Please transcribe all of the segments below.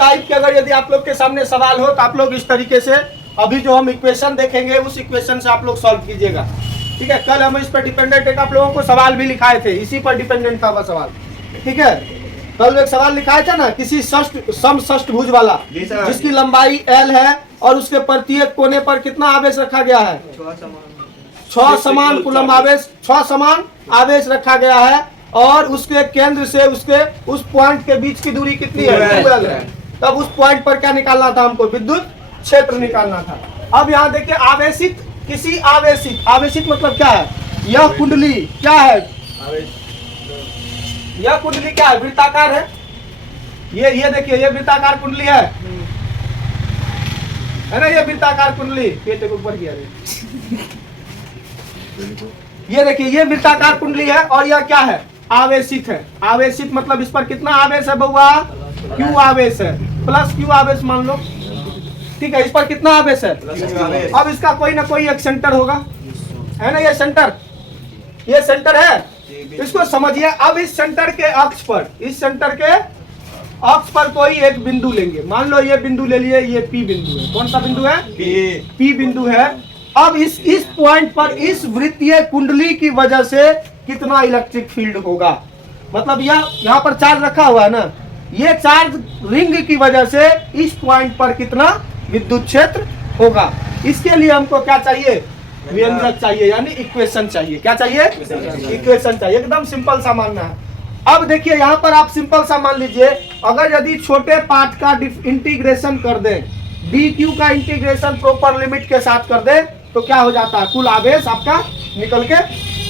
Type के अगर यदि आप लोग के सामने सवाल हो तो आप लोग इस तरीके से अभी जो हम इक्वेशन देखेंगे उस इक्वेशन से आप लोग सॉल्व कीजिएगा, ठीक है। कल हम इस पर डिपेंडेंट एक आप लोगों को सवाल भी लिखाए थे, इसी पर डिपेंडेंट था वह सवाल, ठीक है। कल एक सवाल लिखाया था ना, किसी समषष्ठभुज वाला जिसकी लंबाई L है और उसके प्रत्येक कोने पर कितना आवेश रखा गया है, 6 समान कूलम आवेश, 6 समान आवेश रखा गया है और उसके केंद्र से उसके उस पॉइंट के बीच की दूरी कितनी है, 2L है। तब उस पॉइंट पर क्या निकालना था हमको, विद्युत क्षेत्र निकालना था। अब यहाँ देखिए आवेशित, किसी आवेशित, आवेशित मतलब क्या है, यह कुंडली क्या है, यह कुंडली क्या है, वृत्ताकार है। ये देखिए ये वृत्ताकार कुंडली है ना, ये वृत्ताकार कुंडली, पेट के ऊपर किया ये देखिए ये वृत्ताकार कुंडली है और यह क्या है, आवेशित है। आवेशित मतलब इस पर कितना आवेश है बउआ, Q आवेश है, प्लस Q आवेश मान लो, ठीक है। इस पर कितना आवेश है, अब इसका कोई ना कोई एक सेंटर होगा, है ना, ये सेंटर, ये सेंटर है, इसको समझिए। अब इस सेंटर के अक्ष पर, इस सेंटर के अक्ष पर कोई एक बिंदु लेंगे, मान लो ये बिंदु ले लिए, ये P बिंदु है। कौन सा बिंदु है, P बिंदु है। अब इस पॉइंट पर इस वृत्तीय कुंडली की वजह से कितना इलेक्ट्रिक फील्ड होगा, मतलब यह यहाँ पर चार्ज रखा हुआ है ना, ये चार्ज रिंग की वजह से इस पॉइंट पर कितना विद्युत क्षेत्र होगा। इसके लिए हमको क्या चाहिए, व्यंजक चाहिए, यानी इक्वेशन चाहिए। क्या चाहिए, इक्वेशन चाहिए। एकदम सिंपल सा मानना है। अब देखिए यहाँ पर आप सिंपल सा मान लीजिए, अगर यदि छोटे पार्ट का इंटीग्रेशन कर दें, dq का इंटीग्रेशन प्रॉपर लिमिट के साथ कर दें तो क्या हो जाता है, कुल आवेश आपका निकल के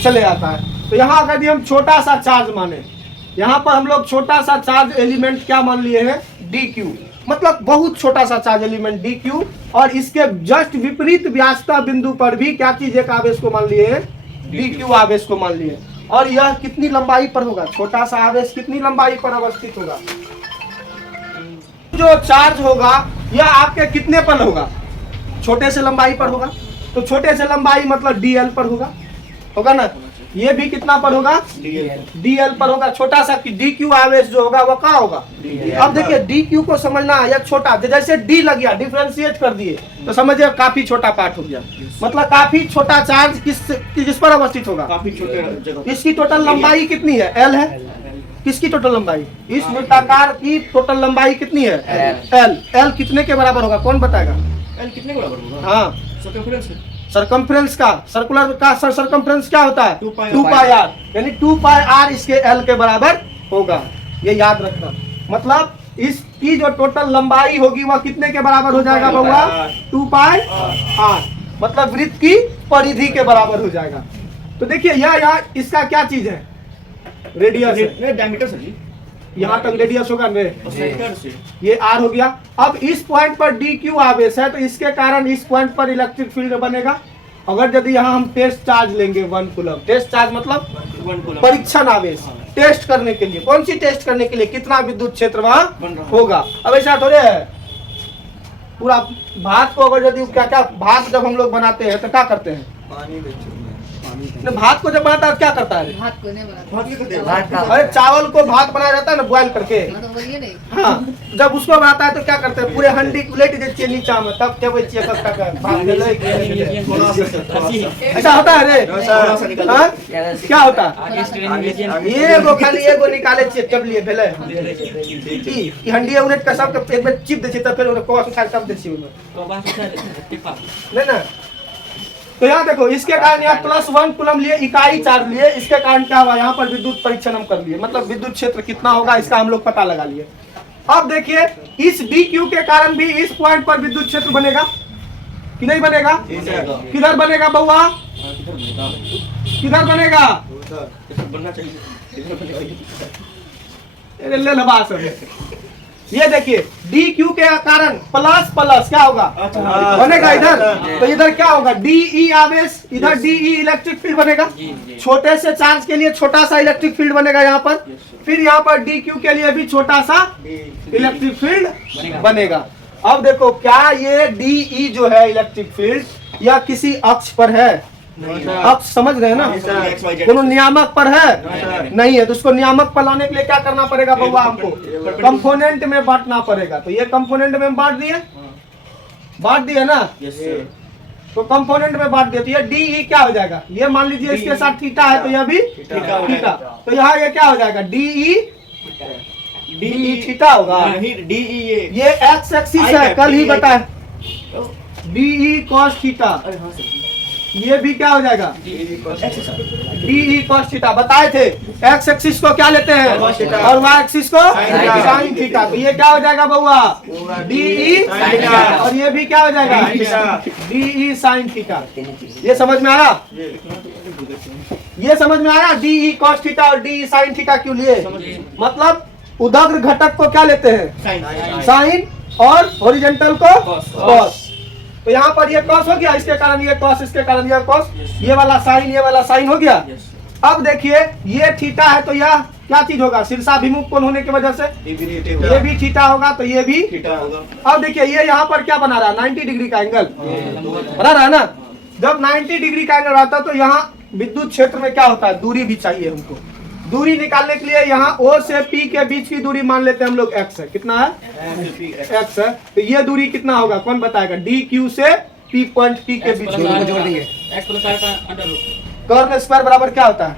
चले जाता है। तो यहाँ अगर हम छोटा सा चार्ज माने, यहाँ पर हम लोग छोटा सा चार्ज एलिमेंट क्या मान लिए हैं, dq, मतलब बहुत छोटा सा चार्ज एलिमेंट dq, और इसके जस्ट विपरीत व्यासता बिंदु पर भी क्या चीज एक आवेश को मान लिए हैं, dq आवेश को मान लिए। और यह कितनी लंबाई पर होगा, छोटा सा आवेश कितनी लंबाई पर अवस्थित होगा, जो चार्ज होगा यह आपके कितने पर होगा, छोटे से लंबाई पर होगा। तो छोटे से लंबाई मतलब dl पर होगा ना, ये भी कितना पर होगा, dl पर होगा। छोटा सा dq आवेश जो होगा वो क्या होगा, अब देखिए dq को समझना है, यह छोटा, जैसे d लग गया, डिफरेंशिएट कर दिए तो समझिए काफी छोटा पार्ट हो गया, मतलब काफी छोटा चार्ज किस पर अवस्थित होगा, काफी छोटे जगह। इसकी टोटल लंबाई कितनी है, L है। किसकी टोटल लंबाई, इस वृत्ताकार की टोटल लंबाई कितनी है, L। L कितने के बराबर होगा, कौन बताएगा, L कितने के बराबर होगा, हाँ, सरकमफ्रेंस का, सर्कुलर का सरकमफ्रेंस क्या होता है, 2 पाई आर, यानी 2 पाई आर इसके L के बराबर होगा, ये याद रखना। मतलब इसकी जो टोटल लंबाई होगी वह कितने के बराबर हो जाएगा बउआ, 2 पाई आर, मतलब वृत्त की परिधि के बराबर हो जाएगा। तो देखिए यह इसका क्या चीज है, रेडियस है, डायमीटर सर जी, यहाँ तक रेडियस होगा, सेंटर से ये आर हो गया। अब इस पॉइंट पर dq आवेश है तो इसके कारण इस पॉइंट पर इलेक्ट्रिक फील्ड बनेगा। अगर यदि यहाँ हम टेस्ट चार्ज लेंगे 1 कूलम, टेस्ट चार्ज मतलब 1 कूलम, परीक्षण आवेश, टेस्ट करने के लिए, कौन सी टेस्ट करने के लिए, कितना विद्युत क्षेत्र वहाँ होगा। अब ऐसा थोड़े है, पूरा भात को अगर यदि क्या भात जब हम लोग बनाते हैं तो क्या करते हैं, भात को जब बनाता है क्या करता है, भात को नहीं बनाता, अरे चावल को भात बनाया जाता है ना बॉयल करके, तो बोलिए नहीं, हाँ, जब उसको बनाता है तो क्या करते हैं, पूरे हंडी उलट देती है नीचा में, तब क्या बोलती है कब तक भात ऐसा होता है रे, हाँ? क्या होता है, ये वो खाली एगो निकाले छिए तब लिए भेले की हंडी उलट का सब एक बार चिप दे छिए तब फिर उन्हें कोवा से तब दे छिए नहीं ना। तो यहाँ देखो इसके कारण यहाँ +1 कूलम लिए, इकाई चार्ज लिए, इसके कारण क्या हुआ, यहाँ पर विद्युत परीक्षण हम कर लिए, मतलब विद्युत क्षेत्र कितना होगा इसका हम लोग पता लगा लिए। अब देखिए इस dq के कारण भी इस पॉइंट पर विद्युत क्षेत्र बनेगा कि नहीं बनेगा, किधर बनेगा बउआ, किधर बनेगा, बनना चाहिए, ये देखिए dq के कारण प्लस क्या होगा, बनेगा इधर, तो इधर क्या होगा, de आवेश, इधर de इलेक्ट्रिक फील्ड बनेगा, छोटे से चार्ज के लिए छोटा सा इलेक्ट्रिक फील्ड बनेगा यहाँ पर, फिर यहाँ पर dq के लिए भी छोटा सा इलेक्ट्रिक फील्ड बनेगा। अब देखो क्या ये de जो है इलेक्ट्रिक फील्ड या किसी अक्ष पर है, आप समझ रहे हैं ना? कोनो नियामक पर है नहीं है, तो उसको नियामक पर लाने के लिए क्या करना पड़ेगा बउआ? हमको कंपोनेंट में बांटना पड़ेगा। तो ये कंपोनेंट में बांट दिए ना, यस सर। तो कंपोनेंट में बांट दिए। तो ये डी ई क्या हो जाएगा? ये मान लीजिए इसके साथ थीटा है तो यह भी थीटा, तो यहाँ ये क्या हो जाएगा? डी ई थीटा होगा। नहीं DE ये एक्स एक्सिस है, कल ही बताया, डी ई कॉस थीटा। अरे हाँ सर, ये भी क्या हो जाएगा? डी ई कॉस थीटा बताए थे। एक्स एक्सिस को क्या लेते हैं Cos थीटा। और वाई एक्सिस को साइन थीटा। तो ये क्या हो जाएगा बउआ? D E theta. और ये भी क्या हो जाएगा? D E sine theta. ये समझ में आया? ये समझ में आया? डी ई कॉस थीटा और डी ई साइन थीटा क्यों लिए? मतलब उदग्र घटक को क्या लेते हैं? साइन और हॉरिजॉन्टल को कॉस। तो यहाँ पर ये कॉस हो गया, इसके कारण ये कॉस, इसके कारण ये कॉस, ये वाला साइन हो गया। अब देखिए ये थीटा है तो यह क्या चीज होगा? शीर्षाभिमुख कोण होने की वजह से ये भी थीटा होगा, तो ये भी थीटा होगा। अब देखिए ये यहाँ पर क्या बना रहा है? 90 डिग्री का एंगल बना रहा है ना। जब 90 डिग्री का एंगल आता है तो यहाँ विद्युत क्षेत्र में क्या होता है? दूरी भी चाहिए हमको। दूरी निकालने के लिए यहाँ O से P के बीच की दूरी मान लेते हैं हम लोग x है। कितना है? x है। तो ये दूरी कितना होगा? कौन बताएगा? DQ से P पॉइंट P के बीच की दूरी जोड़ देंगे। कर्ण स्क्वायर बराबर क्या होता है?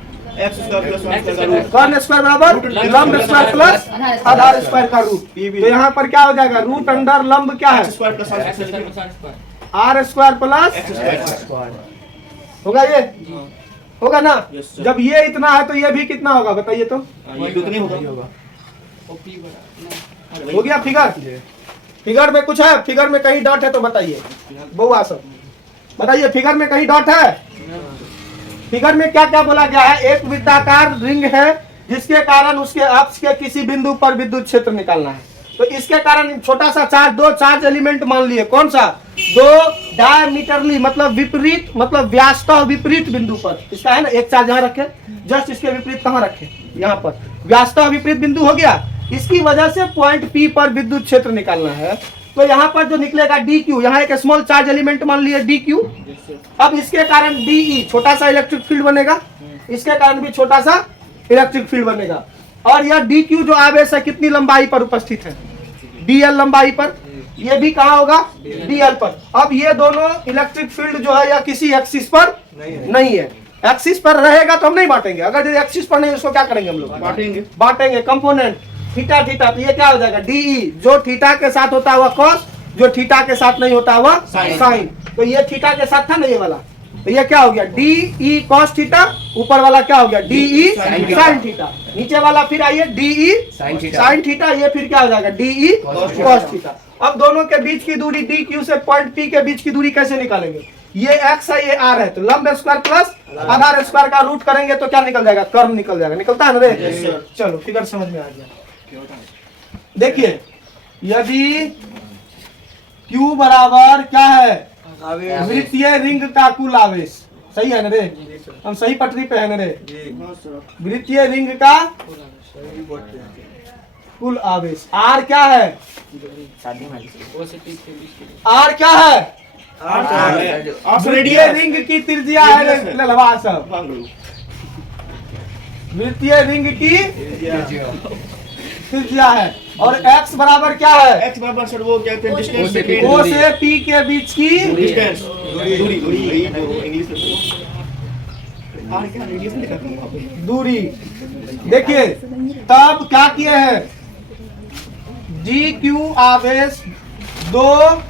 कर्ण स्क्वायर बराबर लंब स्क्वायर प्लस आधार स्क्वायर का रूट। तो यहाँ पर क्या हो जाएगा? रूट अंडर लंब क्या है? R स्क्वायर प्लस होगा। ये होगा ना? जब ये इतना है तो ये भी कितना होगा बताइए? तो हो गया फिगर। फिगर में कुछ है? फिगर में कहीं डॉट है तो बताइए बउआ सब, बताइए फिगर में कहीं डॉट है? फिगर में क्या क्या बोला गया है? एक वृत्ताकार रिंग है जिसके कारण उसके अक्ष के किसी बिंदु पर विद्युत क्षेत्र निकालना है। तो इसके कारण छोटा सा चार्ज, दो चार्ज एलिमेंट मान लिए। कौन सा? दो डायमीटरली मतलब विपरीत, मतलब व्यासतः विपरीत बिंदु पर। इसका है ना एक चार्ज यहाँ रखे, जस्ट इसके विपरीत कहाँ रखे? यहाँ पर व्यासतः विपरीत बिंदु हो गया। इसकी वजह से पॉइंट P पर विद्युत क्षेत्र निकालना है। तो यहाँ पर जो निकलेगा DQ, यहाँ एक स्मॉल चार्ज एलिमेंट मान लिए DQ। अब इसके कारण DE छोटा सा इलेक्ट्रिक फील्ड बनेगा, इसके कारण भी छोटा सा इलेक्ट्रिक फील्ड बनेगा। और यह DQ जो आवेश है कितनी लंबाई पर उपस्थित है? DL लंबाई पर। ये भी कहाँ होगा? DL पर। अब ये दोनों इलेक्ट्रिक फील्ड जो है या किसी एक्सिस पर नहीं है। एक्सिस पर रहेगा तो हम नहीं बांटेंगे। अगर एक्सिस पर नहीं उसको क्या करेंगे हम लोग? बांटेंगे कंपोनेंट थीटा थीटा। तो ये क्या हो जाएगा? DE जो थीटा के साथ होता है वह कॉस, जो थीटा के साथ नहीं होता वह साइन। तो ये थीटा के साथ था ना ये वाला, तो ये क्या हो गया? DE cos theta. ऊपर वाला क्या हो गया? DE sin theta. नीचे वाला फिर आइए DE sin थीटा। ये फिर क्या हो जाएगा? DE cos theta. अब दोनों के बीच की दूरी DQ से पॉइंट P के बीच की दूरी कैसे निकालेंगे? ये x है, ये r है, तो लंब स्क्वायर प्लस आधार स्क्वायर का रूट करेंगे तो क्या निकल जाएगा? कर्ण निकल जाएगा। निकलता है ना रे? चलो फिगर समझ में आ गया। देखिए यदि Q बराबर क्या है? वृत्तीय रिंग का कुल आवेश। सही है ना रे? हम सही पटरी पे है ना रे? वृत्तीय रिंग का कुल आवेश। R क्या है? R क्या है? वृत्तीय रिंग की त्रिज्या है रे ललवा सब। वृत्तीय रिंग की त्रिज्या है। और x बराबर क्या है? x बराबर सर वो क्या कहते हैं? डिस्टेंस O से P के बीच की डिस्टेंस, दूरी इंग्लिश में आर क्या रेडियस लिखा है वहां पे? दूरी। देखिए तब क्या किए हैं? DQ आवेश दो,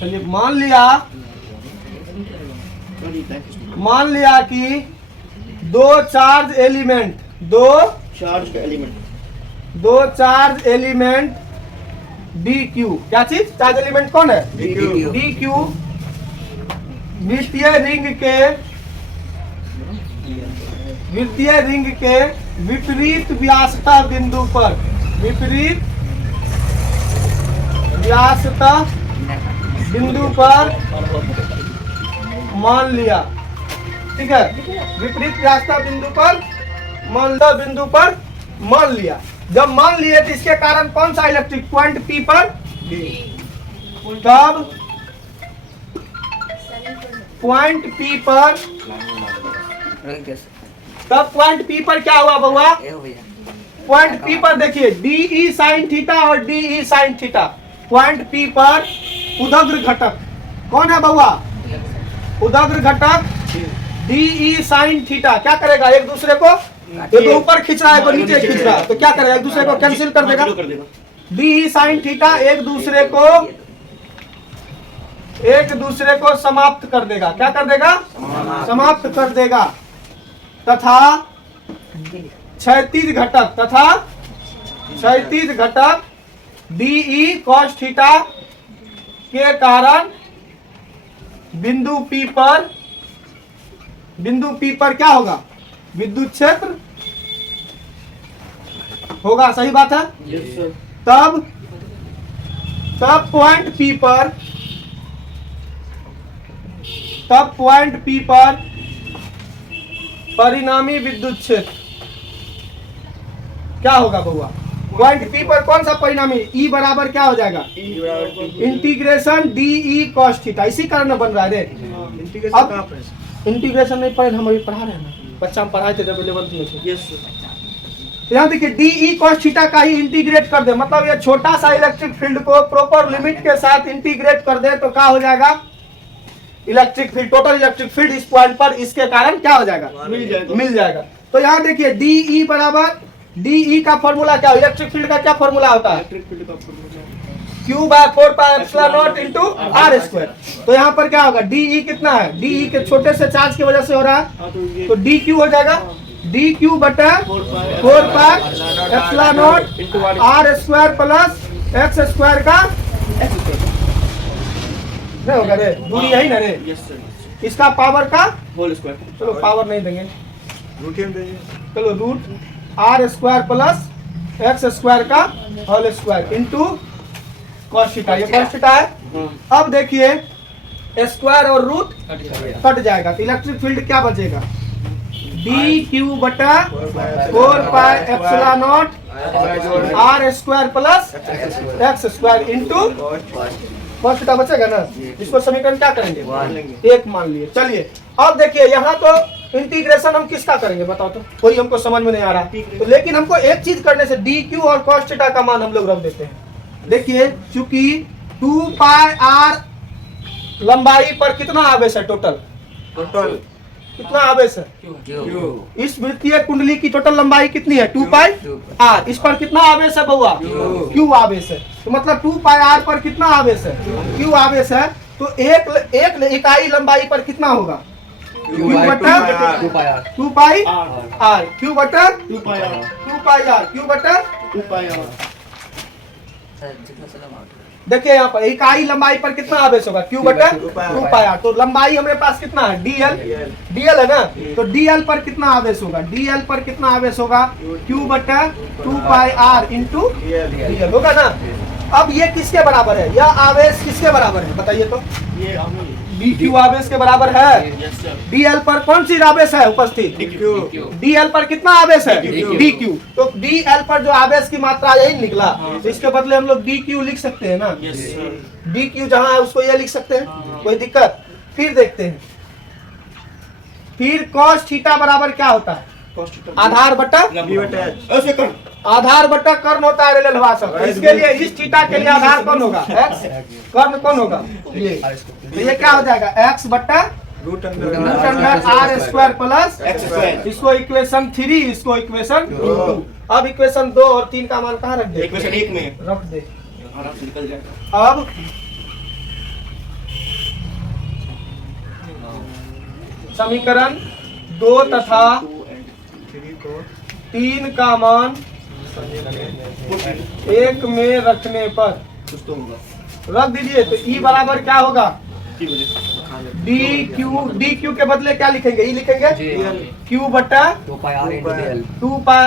चलिए मान लिया कि दो चार्ज एलिमेंट, दो चार्ज एलिमेंट DQ। क्या चीज? चार्ज एलिमेंट कौन है? DQ वृत्तीय रिंग के विपरीत व्यासता बिंदु पर, विपरीत व्यासता बिंदु पर मान लिया। ठीक है, विपरीत व्यासता बिंदु पर मान लिया। जब मान लिए तो इसके कारण कौन सा इलेक्ट्रिक पॉइंट P पर? तब पॉइंट पी पर, तब पॉइंट पी पर क्या हुआ बउआ? पॉइंट पी पर देखिए डीई साइन थीटा और DE sine theta, point P पर उदग्र घटक कौन है बउआ? उदग्र घटक डीई साइन थीटा क्या करेगा? एक दूसरे को, एक ऊपर खींच रहा है, एक नीचे खींच रहा है, तो क्या करेगा? एक दूसरे को कैंसिल कर देगा। डीई साइन थीटा एक दूसरे को समाप्त कर देगा। क्या कर देगा? समाप्त कर देगा। तथा क्षैतिज घटक डीई कॉस थीटा के कारण बिंदु P पर क्या होगा? विद्युत क्षेत्र होगा। सही बात है। तब पॉइंट P पर परिणामी विद्युत क्षेत्र क्या होगा बउआ? पॉइंट P पर कौन सा परिणामी? E बराबर क्या हो जाएगा? Integration DE cos theta. इसी कारण बन रहा है रे। अब इंटीग्रेशन नहीं पढ़े, हम अभी पढ़ा रहे हैं ना, बच्चा हम पढ़ाए थे जब 11th में थे। तो यहाँ देखिए डीई कॉस थीटा का ही इंटीग्रेट कर दे, मतलब ये छोटा सा इलेक्ट्रिक फील्ड को प्रॉपर लिमिट के साथ इंटीग्रेट कर दे तो क्या हो जाएगा? Electric field, total electric field इस पॉइंट पर इसके कारण क्या हो जाएगा? मिल जाएगा। तो यहाँ देखिए डीई बराबर, डीई का फॉर्मूला क्या? इलेक्ट्रिक फील्ड का क्या फॉर्मूला होता है? Q by 4 pi epsilon naught into R square. तो यहाँ पर क्या होगा? डीई कितना है? डीई के छोटे से चार्ज की वजह से हो रहा है, तो डी क्यू हो जाएगा DQ बटा 4 pi epsilon not are square plus x square का नहीं होगा रे, दूरी यही ना रे, इसका पावर का होल स्क्वायर। चलो पावर नहीं देंगे, चलो root r square plus x square का whole square into cos theta. ये कॉस थीटा है। अब देखिए स्क्वायर और रूट कट जाएगा तो इलेक्ट्रिक फील्ड क्या बचेगा? डी क्यू बटा 4 pi epsilon not are square plus x square into cos theta बचेगा ना। इसको समीकरण क्या करेंगे? एक मान लिए। चलिए अब देखिए यहाँ तो इंटीग्रेशन हम किसका करेंगे बताओ तो, कोई हमको समझ में नहीं आ रहा तो, लेकिन हमको एक चीज करने से डी क्यू और कॉस थीटा का मान हम लोग रख देते हैं। देखिए चूंकि 2 पाई आर लंबाई पर कितना आवेश है? टोटल कितना आवेश है? इस वृत्तीय कुंडली की टोटल लंबाई कितनी है? 2 पाई आर। इस पर कितना आवेश है बउआ? क्यू आवेश है। तो मतलब 2 पाई आर पर कितना आवेश है? क्यू आवेश है। तो एक इकाई लंबाई पर कितना होगा? क्यू बटा 2 पाई आर, क्यू बटा 2 पाई आर, क्यू बटा 2 पाई आर। देखिए यहाँ पर इकाई लंबाई पर कितना आवेश होगा? क्यू बटा 2 पाई आर। तो लंबाई हमारे पास कितना है? डीएल है ना। तो डीएल पर कितना आवेश होगा? डीएल पर कितना आवेश होगा? क्यू बटा 2 पाई आर इंटू डीएल होगा ना। अब ये किसके बराबर है? यह आवेश किसके बराबर है बताइए तो? डी क्यू आवेश के बराबर है। डीएल पर कौन सी आवेश है उपस्थित? डीएल पर कितना आवेश है? D Q. तो डीएल पर जो आवेश की मात्रा यही निकला, तो इसके बदले हम लोग डी क्यू लिख सकते हैं ना। डी क्यू जहाँ है उसको ये लिख सकते हैं, कोई दिक्कत? फिर देखते हैं, फिर कॉस थीटा बराबर क्या होता है? आधार बटा आधार बटा कर्ण होता है रेलेल भाषण। इसके लिए इस थीटा के लिए आधार कौन होगा? एक्स। कर्ण कौन होगा? ये। तो ये क्या हो जाएगा? एक्स बटा root under R square plus x square. इसको इक्वेशन 3, इसको इक्वेशन 2। अब इक्वेशन 2 और 3 का मान कहाँ रख दे? इक्वेशन 1 में रख दे, आराम से निकल जाएगा। अब समीकरण 2 तथा 3 का मान 1 में रखने पर रख दीजिए तो ई बराबर क्या होगा? डी क्यू के बदले क्या लिखेंगे? ई लिखेंगे क्यू बटा 2 pi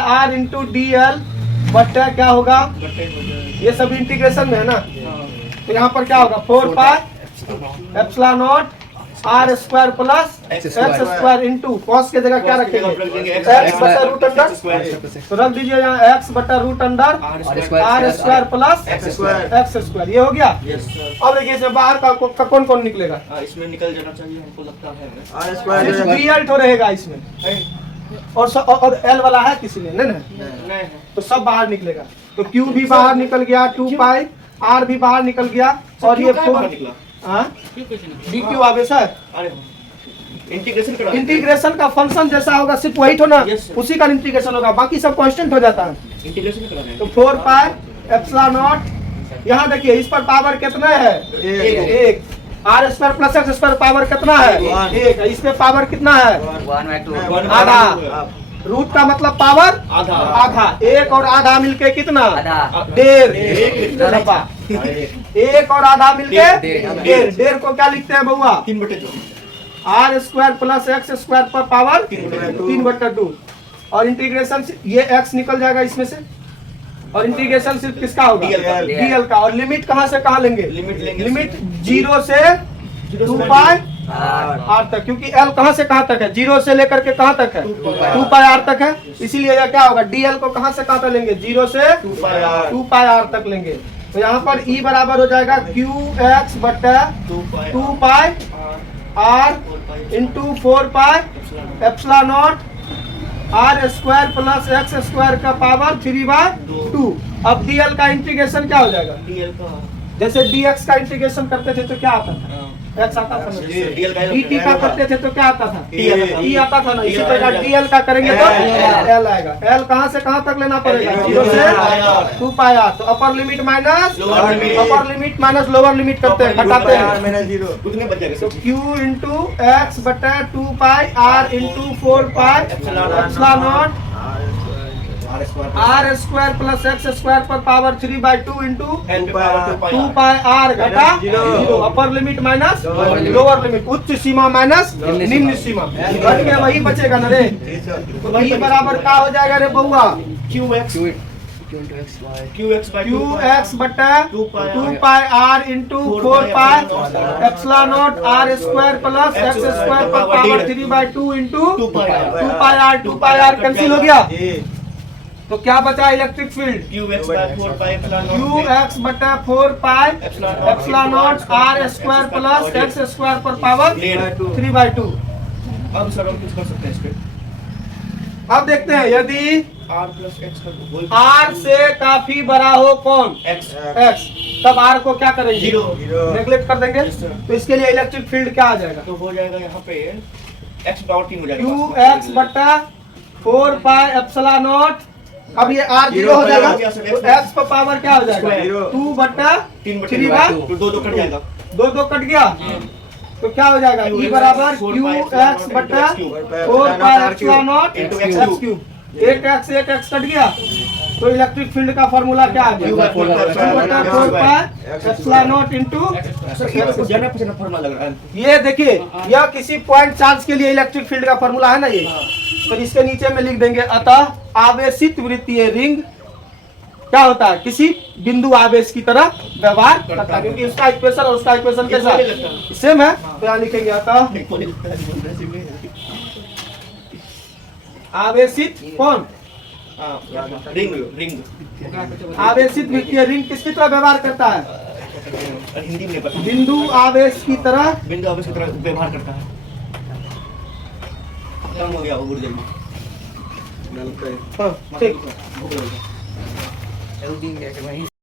r into D L बटा क्या होगा? ये सब इंटीग्रेशन में है ना। तो यहाँ पर क्या होगा? 4 pi epsilon not are square plus x square into cos के जगह क्या रखेंगे एक्स बटा रूट अंडर, तो रख दीजिए यहाँ एक्स बटा root under R square plus x square, ये हो गया। अब देखिए इसमें बाहर का कौन कौन निकलेगा, इसमें निकल जाना चाहिए हमको लगता है। रियल तो रहेगा इसमें, और एल वाला है किसी ने नहीं, तो सब बाहर निकलेगा। तो क्यू भी बाहर निकल गया 2 पाई, आर भी बाहर निकल गया, और ये 4 डी क्यू आवेश है। इंटीग्रेशन का फंक्शन जैसा होगा सिर्फ वही तो ना, उसी का इंटीग्रेशन होगा, बाकी सब कांस्टेंट हो जाता है। तो 4 पाई एप्सिलॉन नॉट, यहाँ देखिए इस पर पावर कितना है 1, R square plus x square power कितना है 1, इस पे पावर कितना है आधा, रूट का मतलब पावर आधा, 1 और आधा मिलके कितना 1.5, 1 और आधा मिलके 1.5 को क्या लिखते हैं बउआ 3/2, R square plus x square पर पावर 3/2, और इंटीग्रेशन ये एक्स निकल जाएगा इसमें से, और इंटीग्रेशन सिर्फ किसका होगा डीएल का, और लिमिट कहाँ से कहाँ लेंगे, लिमिट 0 से 2 पाई आर तक, क्योंकि एल कहाँ से कहाँ तक है 0 से लेकर के कहाँ तक है 2 पाई आर तक है, इसीलिए यह क्या होगा डीएल को कहाँ से कहाँ तक लेंगे 0 से 2 पाई आर तक लेंगे। तो यहाँ पर ई बराबर हो जाएगा क्यू एक्स बटा 2 pi r into 4 pi epsilon not are square plus x square का पावर 3/2। अब डीएल का इंटीग्रेशन क्या हो जाएगा, जैसे डीएक्स का इंटीग्रेशन करते थे तो क्या आता था एक्स आता था, dt का करते थे तो क्या आता था e आता था ना, इसी प्रकार डीएल का करेंगे तो एल आएगा। एल कहाँ से कहाँ तक लेना पड़ेगा 0 से 2 पाई आर, तो अपर लिमिट माइनस लोअर लिमिट करते हैं, घटाते हैं, तो q इंटू एक्स बटा 2 pi r into 4 pi epsilon not are square plus x square पर पावर 3/2 इंटू 2 पाई आर घटा 0, upper limit minus lower limit, उच्च सीमा माइनस निम्न सीमा, घट के वही बचेगा ना रे, तो वही बराबर क्या हो जाएगा रे बउआ क्यू एक्स बटा 2 pi r into 4 pi epsilon not are square plus x square पर power 3/2 into 2 pi r cancel हो गया, तो क्या बचा इलेक्ट्रिक फील्ड क्यू एक्स बटा 4 pi epsilon not are square plus x square पर पावर 3/2। अब सर हम कुछ कर सकते हैं इस पे, अब देखते हैं यदि r प्लस x का होल r से काफी बड़ा हो कौन x, तब r को क्या करेंगे 0 नेगलेक्ट कर देंगे, Yes, sir. तो इसके लिए इलेक्ट्रिक फील्ड क्या आ जाएगा तो हो जाएगा यहाँ पे x पावर 3 हो जाएगा, क्यू एक्स बटा 4 पाई एप्सिलॉन नॉट, अब ये r 0 हो जाएगा तो x पर पावर क्या हो जाएगा 2 बटा 3/2, तो 2 कट जाएगा, 2 कट गया, तो क्या हो जाएगा e बराबर क्यू एक्स बटा 4 pi epsilon not x cube, 1x cut गया, तो इलेक्ट्रिक फील्ड का फॉर्मूला क्या आ गया 4 pi epsilon not into, formula लग रहा है, ये देखिए यह किसी पॉइंट चार्ज के लिए इलेक्ट्रिक फील्ड का फॉर्मूला है ना ये, तो इसके नीचे में लिख देंगे अतः आवेशित वृत्तीय रिंग क्या होता है किसी बिंदु आवेश की तरह व्यवहार करता है, क्योंकि उसका इक्वेशन और उसका इक्वेशन कैसा सेम है, तो यहाँ लिखेंगे अतः आवेशित कौन रिंग आवेशित वृत्तीय रिंग किसकी तरह व्यवहार करता है हिंदी में पता, बिंदु आवेश की तरह बिंदु आवेश की तरह व्यवहार करता है, खत्म हो गया वो गुरु जल्दी, हाँ, ठीक भूख लग गया।